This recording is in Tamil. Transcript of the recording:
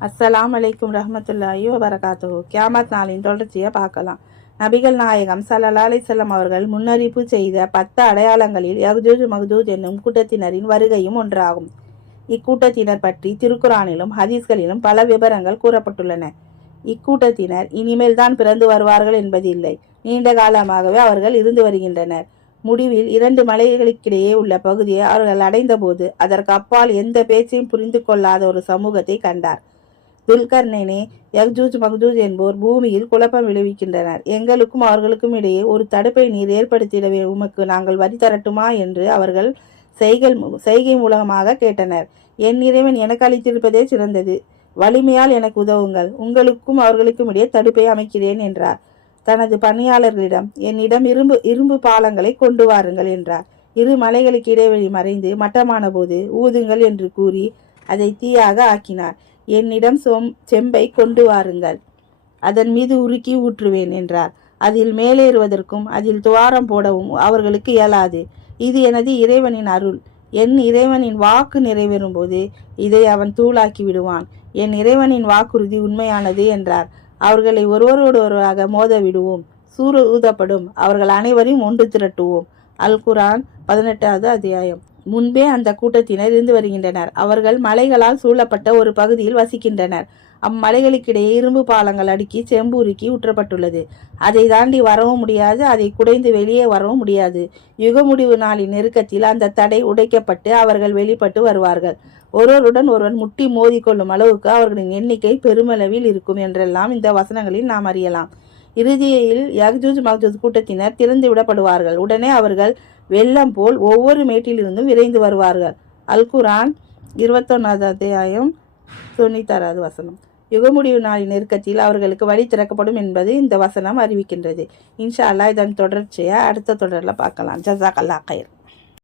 அஸ்ஸலாம் அலைக்கும் ரஹ்மத்துல்லாஹி வபரகாத்துஹு. கியாமத் நாளின் தொடர்ச்சியை பார்க்கலாம். நபிகள் நாயகம் ஸல்லல்லாஹு அலைஹி வஸல்லம் அவர்கள் முன்னறிப்பு செய்த 10 அடையாளங்களில் யக்ஜூஜ் மக்ஜூஜ் என்னும் கூட்டத்தினரின் வருகையும் ஒன்றாகும். இக்கூட்டத்தினர் பற்றி திருக்குரானிலும் ஹதீஸ்களிலும் பல விவரங்கள் கூறப்பட்டுள்ளன. இக்கூட்டத்தினர் இனிமேல் தான் பிறந்து வருவார்கள் என்பதில்லை. நீண்ட காலமாகவே அவர்கள் இருந்து வருகின்றனர். முடிவில் 2 மலைகளுக்கிடையே உள்ள பகுதியை அவர்கள் அடைந்தபோது அதற்கு அப்பால் எந்த பேச்சையும் புரிந்து கொள்ளாத ஒரு சமூகத்தை கண்டார். துல்கர்னேனே, யக்ஜூஜ் மக்ஜூஜ் என்போர் பூமியில் குழப்பம் விளைவிக்கின்றனர். எங்களுக்கும் அவர்களுக்கும் இடையே ஒரு தடுப்பை நீர் ஏற்படுத்திடவே உமக்கு நாங்கள் வரி தரட்டுமா என்று அவர்கள் செய்கை மூலமாக கேட்டனர். என் இறைவன் எனக்கு அளித்திருப்பதே சிறந்தது. வலிமையால் எனக்கு உதவுங்கள். உங்களுக்கும் அவர்களுக்கும் இடையே தடுப்பை அமைக்கிறேன் என்றார். தனது பணியாளர்களிடம் என்னிடம் இரும்பு பாலங்களை கொண்டு வாருங்கள் என்றார். 2 மலைகளுக்கு இடைவெளி மறைந்து மட்டமான போது ஊதுங்கள் என்று கூறி அதை தீயாக ஆக்கினார். என்னிடம் செம்பை கொண்டு வாருங்கள், அதன் மீது உருக்கி ஊற்றுவேன் என்றார். அதில் மேலேறுவதற்கும் அதில் துவாரம் போடவும் அவர்களுக்கு இயலாது. இது எனது இறைவனின் அருள். என் இறைவனின் வாக்கு நிறைவேறும் போது இதை அவன் தூளாக்கி விடுவான். என் இறைவனின் வாக்குறுதி உண்மையானது என்றார். அவர்களை ஒருவரோடொருவராக மோத விடுவோம். சூறு ஊதப்படும். அவர்கள் அனைவரையும் ஒன்று திரட்டுவோம். அல் குரான் 18வது அத்தியாயம். முன்பே அந்த கூட்டத்தினர் இருந்து வருகின்றனர். அவர்கள் மலைகளால் சூழப்பட்ட ஒரு பகுதியில் வசிக்கின்றனர். அம்மலைகளுக்கிடையே இரும்பு பாலங்கள் அடுக்கி செம்பு உருக்கி ஊற்றப்பட்டுள்ளது. அதை தாண்டி வரவும் முடியாது, அதை குடைந்து வெளியே வரவும் முடியாது. யுக முடிவு நாளின் நெருக்கத்தில் அந்த தடை உடைக்கப்பட்டு அவர்கள் வெளிப்பட்டு வருவார்கள். ஒருவருடன் ஒருவன் முட்டி மோதி கொள்ளும் அளவுக்கு அவர்களின் எண்ணிக்கை பெருமளவில் இருக்கும் என்றெல்லாம் இந்த வசனங்களில் நாம் அறியலாம். இறுதியில் யக்ஜூஜ் மக்ஜூஜ் கூட்டத்தினர் திறந்து விடப்படுவார்கள். உடனே அவர்கள் வெள்ளம் போல் ஒவ்வொரு மேட்டிலிருந்தும் விரைந்து வருவார்கள். அல் குரான் 21வது அத்தியாயம் 96வது வசனம். யுகமுடிவு நாளின் நெருக்கத்தில் அவர்களுக்கு வழி திறக்கப்படும் என்பது இந்த வசனம் அறிவிக்கின்றது. இன்ஷா அல்லாஹ் இதன் தொடர்ச்சியை அடுத்த தொடரில் பார்க்கலாம். ஜஸாக்கல்லாஹ் கைர்.